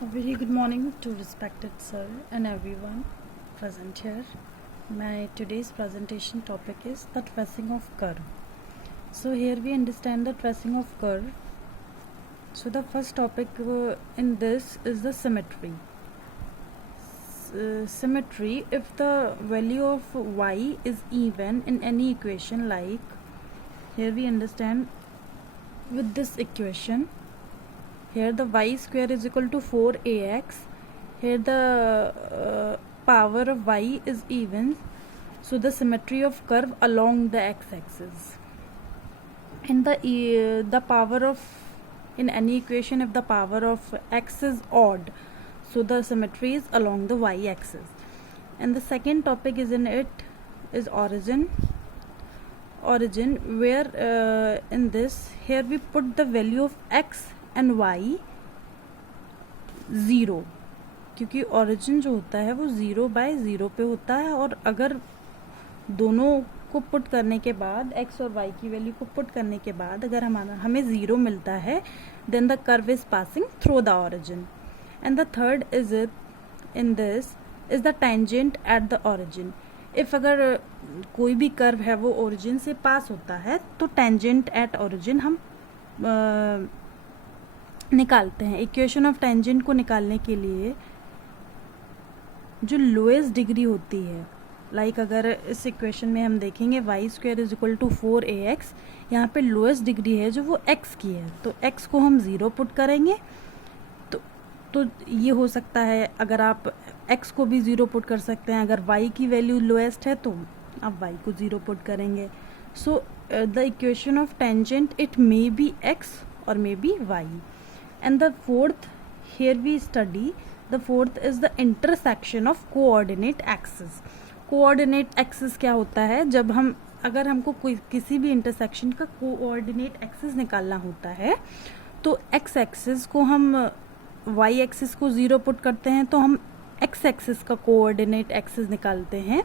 A very good morning to respected sir and everyone present here. My today's presentation topic is the tracing of curve. So here we understand the tracing of curve. So the first topic in this is the symmetry. Symmetry, if the value of y is even in any equation, like here we understand with this equation, here the y square is equal to 4ax, here the power of y is even, so the symmetry of curve along the x-axis. In the power of, in any equation, if the power of x is odd, so the symmetry is along the y-axis. And the second topic is in it is origin, where in this, here we put the value of x and Y zero, क्योंकि origin जो होता है वो 0/0 पे होता है, और अगर दोनों को पुट करने के बाद x और y की वैल्यू को पुट करने के बाद अगर हमें 0 मिलता है, then the curve is passing through the origin. And the third is in this is the tangent at the origin. If अगर कोई भी कर्व है वो ओरिजिन से पास होता है तो टेंजेंट एट ओरिजिन हम निकालते हैं. इक्वेशन ऑफ टेंजेंट को निकालने के लिए जो लोएस्ट डिग्री होती है, लाइक अगर इस इक्वेशन में हम देखेंगे y square is equal to 4ax, यहाँ पे लोएस्ट डिग्री है जो वो x की है, तो x को हम 0 पुट करेंगे. तो ये हो सकता है, अगर आप x को भी 0 पुट कर सकते हैं. अगर y की वैल्यू लोएस्ट है तो आप y को 0 पुट करेंगे. So the equation of tangent it may be x और may be y. And the fourth, here we study, the fourth is the intersection of coordinate axis. Coordinate axis क्या होता है? जब हम, अगर हमको कोई किसी भी intersection का coordinate axis निकालना होता है, तो x axis को हम y axis को 0 पुट करते हैं तो हम x axis का coordinate axis निकालते हैं,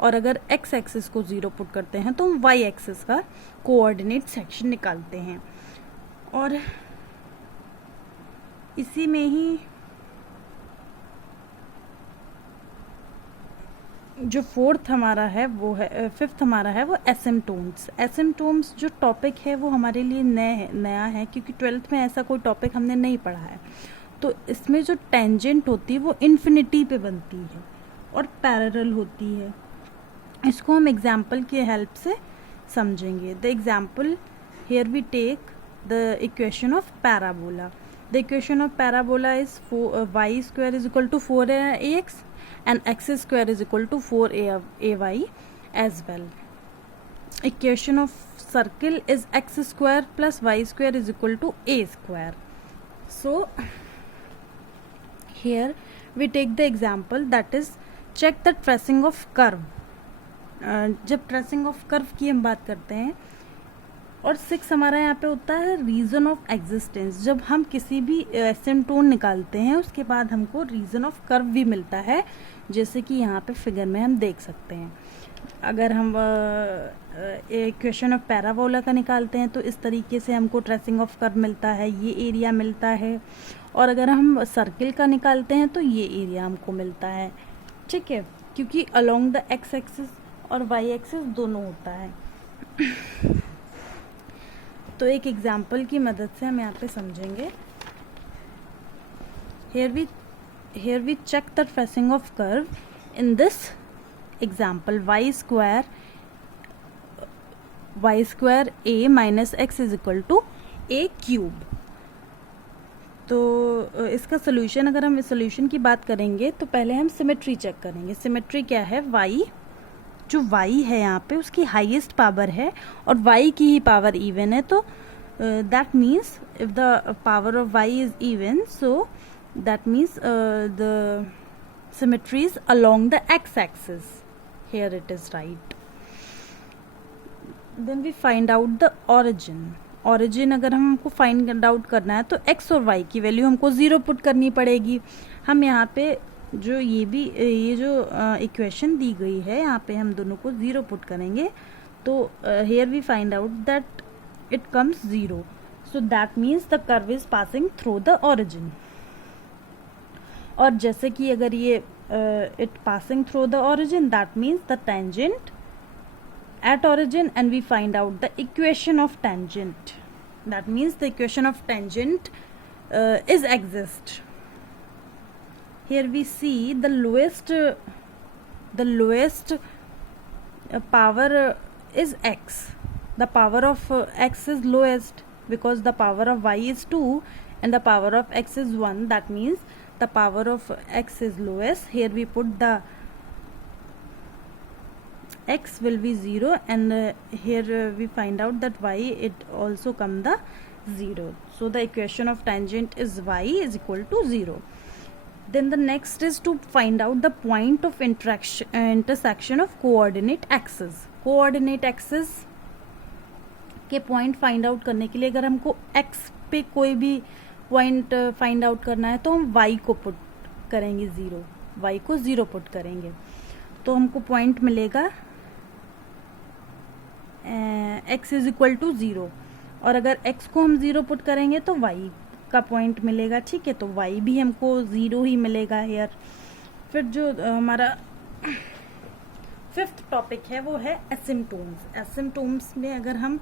और अगर x axis को 0 पुट करते हैं तो हम y axis का coordinate section निकालते हैं. और इसी में ही जो फोर्थ हमारा है वो है, फिफ्थ हमारा है वो एसिम्टोम्स. एसिम्टोम्स जो टॉपिक है वो हमारे लिए नया है, क्योंकि 12th में ऐसा कोई टॉपिक हमने नहीं पढ़ा है. तो इसमें जो टेंजेंट होती है वो इन्फिनिटी पे बनती है और पैरेलल होती है. इसको हम एग्जाम्पल के हेल्प से समझेंगे. The example, here we take the equation of parabola. The equation of parabola is y square is equal to 4ax and x square is equal to 4ay as well. Equation of circle is x square plus y square is equal to a square. So here we take the example, that is check the tracing of curve. जब tracing of curve की हम बात करते हैं, और 6 हमारा यहाँ पे होता है रीज़न ऑफ एग्जिस्टेंस. जब हम किसी भी एसिम्टोन निकालते हैं उसके बाद हमको रीज़न ऑफ कर्व भी मिलता है, जैसे कि यहाँ पे फिगर में हम देख सकते हैं. अगर हम इक्वेशन ऑफ पैराबोला का निकालते हैं तो इस तरीके से हमको ट्रेसिंग ऑफ कर्व मिलता है, ये एरिया मिलता है. और अगर हम सर्किल का निकालते हैं तो ये एरिया हमको मिलता है. ठीक है, क्योंकि अलोंग द एक्स एक्सिस और वाई एक्सिस दोनों होता है. तो एक एग्जाम्पल की मदद से हम यहाँ पे समझेंगे. here we check the tracing of curve in this example. y square a minus x is equal to a cube. तो इसका सोल्यूशन, अगर हम इस सोल्यूशन की बात करेंगे तो पहले हम सिमेट्री चेक करेंगे. सिमेट्री क्या है? y, जो y है यहाँ पे उसकी हाईएस्ट पावर है और y की ही पावर इवन है, तो that means if the power of y is even, so that means the symmetry is along the x axis. Here it is right. Then we find out the origin. अगर हमको find out करना है तो x और y की value हमको 0 put करनी पड़ेगी. हम यहाँ पे जो ये जो इक्वेशन दी गई है यहाँ पे हम दोनों को 0 पुट करेंगे, तो here we find out that it comes 0. So that means the curve is passing through the origin. और जैसे कि अगर ये it passing through the origin, that means the tangent at origin, and we find out the equation of tangent. That means the equation of tangent is exist. Here we see the lowest power is x. The power of x is lowest because the power of y is 2 and the power of x is 1. That means the power of x is lowest. Here we put the x will be 0, and here we find out that y, it also come the 0. So the equation of tangent is y is equal to 0. Then the next is to find out the point of intersection of coordinate axes. Coordinate axes के point find out करने के लिए अगर हमको x पे कोई भी point find out करना है तो हम y को पुट करेंगे 0, y को 0 पुट करेंगे, तो हमको पॉइंट मिलेगा x इज इक्वल टू 0, और अगर x को हम 0 पुट करेंगे तो y का पॉइंट मिलेगा, ठीक है, तो y भी हमको 0 ही मिलेगा हेयर। फिर जो हमारा 5th टॉपिक है वो है एसिम्टोम्स। एसिम्टोम्स में अगर हम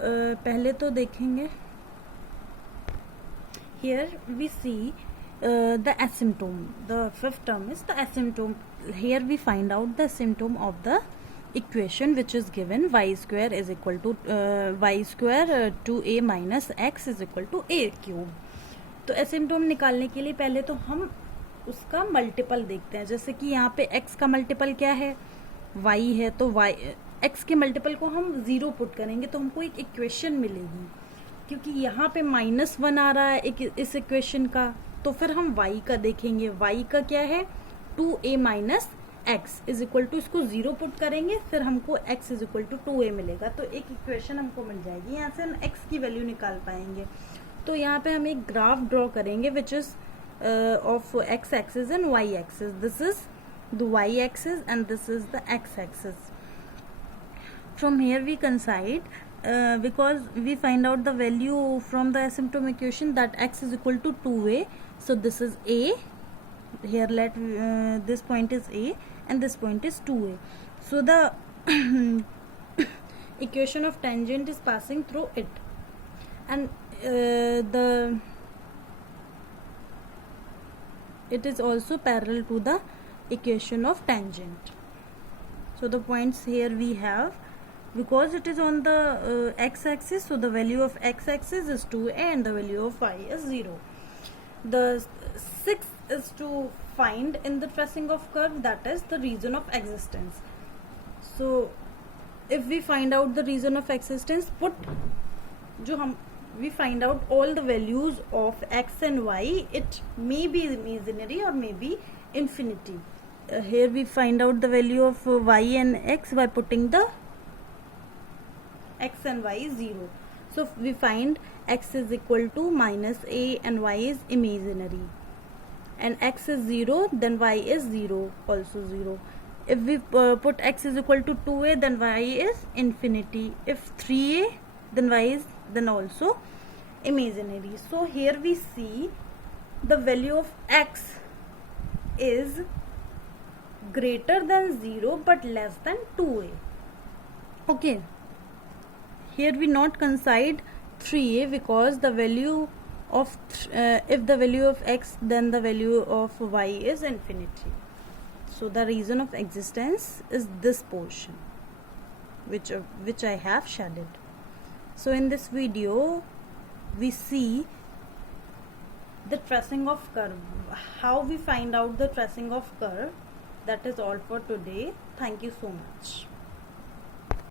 पहले तो देखेंगे, here we see the asymptom. The 5th term is the asymptom. Here we find out the asymptom of the equation which is given y square is equal to y square 2a minus x is equal to a cube. तो एसिम्टोम निकालने के लिए पहले तो हम उसका multiple देखते हैं। जैसे कि यहाँ पे x का मल्टीपल क्या है, y है, तो y x के मल्टीपल को हम 0 पुट करेंगे तो हमको एक इक्वेशन मिलेगी। क्योंकि यहाँ पे -1 आ रहा है इस इक्वेशन का, तो फिर हम y का देखेंगे। y का क्या है, 2a minus x is equal to, इसको 0 पुट करेंगे, फिर हमको x is equal to 2a मिलेगा, तो एक इक्वेशन हमको मिल जाएगी। यहाँ से हम x की वैल्यू निकाल पाएंगे। तो यहाँ पे हम एक ग्राफ ड्रॉ करेंगे which is of x axis and y axis. This is the y axis and this is the x axis. From here we coincide because we find out the value from the asymptom equation that x is equal to 2a. So this is a. Here let this point is a and this point is 2a. So the equation of tangent is passing through it, and it is also parallel to the equation of tangent. So the points here we have, because it is on the x-axis, so the value of x-axis is 2a and the value of y is 0. The 6th is to find in the tracing of curve, that is the region of existence. So if we find out the region of existence, we find out all the values of x and y. It may be imaginary or may be infinity. Here we find out the value of y and x by putting the x and y is 0. So we find x is equal to minus a and y is imaginary, and x is 0, then y is 0, also 0. If we put x is equal to 2a, then y is infinity. If 3a, then y is then also imaginary. So here we see the value of x is greater than 0 but less than 2a. Okay. Here we not consider 3a because the value of if the value of x, then the value of y is infinity. So the reason of existence is this portion which I have shaded. So in this video we see the tracing of curve, how we find out the tracing of curve. That is all for today. Thank you so much.